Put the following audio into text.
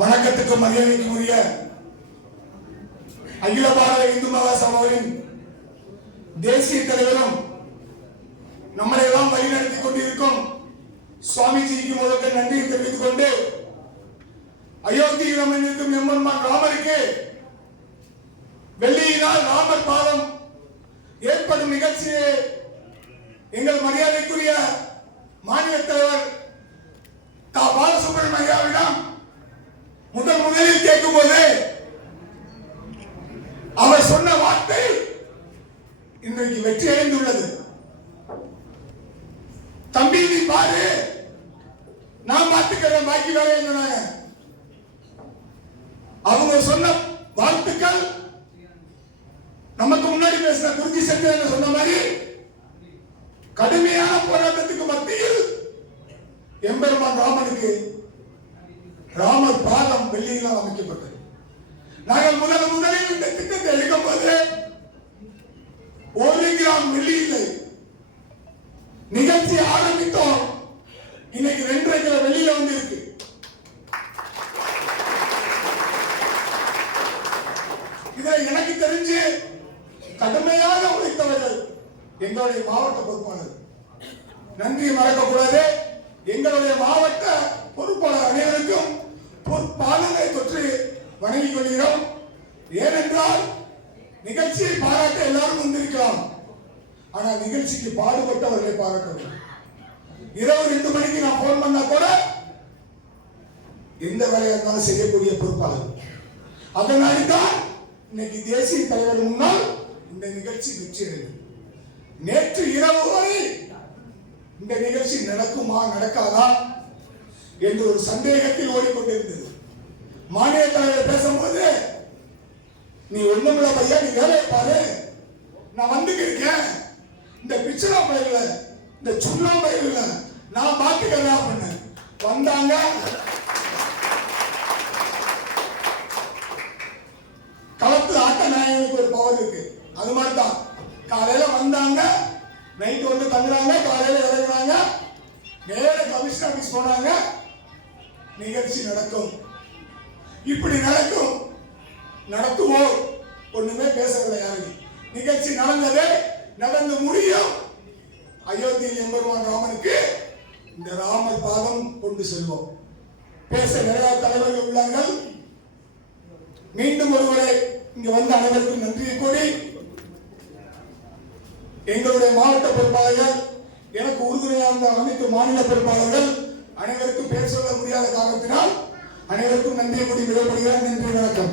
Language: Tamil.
வணக்கத்துக்கு மரியாதைக்கு உரிய அகில பாரத இந்து மகாசபாவின் தேசிய தலைவரும் நம்மளை எல்லாம் வழிநடத்திக் கொண்டிருக்கும் சுவாமிஜிக்கு முதல்ல நன்றியை தெரிவித்துக் கொண்டு அயோத்தியில் அமைந்திருக்கும் எம்பெருமான் ராமருக்கு வெள்ளியினால் ராமர் பாதம் ஏற்படும் நிகழ்ச்சியை எங்கள் மரியாதைக்குரிய மாநில தலைவர் கா. பாலசுப்ரமணியம் ஐயாவிடம் முதலில் கேட்கும் போது அவர் சொன்ன வார்த்தை இன்றைக்கு வெற்றி அடைந்துள்ளது. தம்பி நீ பாரு, நான் பார்த்துக்கிறேன், பாக்கி வேலையை சொன்னாங்க. அவங்க சொன்ன வாழ்த்துக்கள் நமக்கு முன்னாடி பேசின குருஜி சத்தியன் சொன்ன மாதிரி கடுமையான போராட்டத்துக்கு மத்தியில் எம்பெருமான் ராமனுக்கு ராமர் பாதம் வெள்ளியில் அமைக்கப்பட்டது. நாங்கள் முதலில் இந்த திட்டத்தை எடுக்கும் போது 1 கிராம் வெள்ளி இல்லை. நிகழ்ச்சி ஆரம்பித்தோம், இன்னைக்கு 2.5 கிலோ வெள்ளியில வந்து இருக்கு. இதை எனக்கு தெரிஞ்சு கடுமையாக உழைத்தவர்கள் எங்களுடைய மாவட்ட பொறுப்பாளர். நன்றி மறக்கக்கூடாது. எங்களுடைய மாவட்ட பொறுப்பாளர் அனைவருக்கும் பொறுப்பாளரை தொற்று வணங்கிக் கொள்கிறோம். ஏனென்றால் நிகழ்ச்சியை பாராட்ட எல்லாரும் வந்திருக்கலாம், ஆனால் நிகழ்ச்சிக்கு பாடுபட்டவர்களை பாராட்ட வேண்டும். இரவு 2 மணிக்கு நான் போன் பண்ணா கூட எந்த வேலையா இருந்தாலும் செய்யக்கூடிய பொறுப்பாளர். அதனால்தான் இன்னைக்கு தேசிய தலைவர் முன்னால் இந்த நிகழ்ச்சி வெற்றி அடைந்தது. நேற்று இரவு வரை இந்த நிகழ்ச்சி நடக்குமா நடக்காதா என்று ஒரு சந்தேகத்தில் ஓடிக்கொண்டிருந்தது. மாநில தலைவர் பேசும்போது நீ ஒண்ணுமில்ல பையா, நீ வேலையை பாரு, நான் வந்துருக்கேன், இந்த பிச்சரா பயில இந்த சுண்ணா பயில நான் பாத்துக்கிறேன் பண்ண வந்தாங்க. களத்துல ஆட்ட நாயகனுக்கு ஒரு பவர் இருக்கு. அது மாதிரிதான் காலையில வந்தாங்க, நைட் வந்து தங்குறாங்க, காலையில இறங்குறாங்க, நேர கமிஷனர் ஆபீஸ் போனாங்க, நிகழ்ச்சி நடக்கும். இப்படி நடக்கும், நடத்துவோம், ஒண்ணுமே பேசவில்லை யாரும். நிகழ்ச்சி நடந்தது, நடந்து முடியும். அயோத்தியில் எம்பெருமான் ராமனுக்கு இந்த ராமர் பாதம் கொண்டு செல்வோம். பேச நிறைய தலைவர்கள் உள்ளார்கள். மீண்டும் ஒருவரை இங்க வந்த அனைவருக்கும் நன்றியை கூறி, எங்களுடைய மாவட்ட பொறுப்பாளர்கள், எனக்கு உறுதுணையாக அனைத்து மாநில பொறுப்பாளர்கள் அனைவருக்கும் பேர் சொல்ல முடியாத காரணத்தினால் அனைவருக்கும் நன்றியை கூறி விடைபெறுகிறேன். நன்றி, வணக்கம்.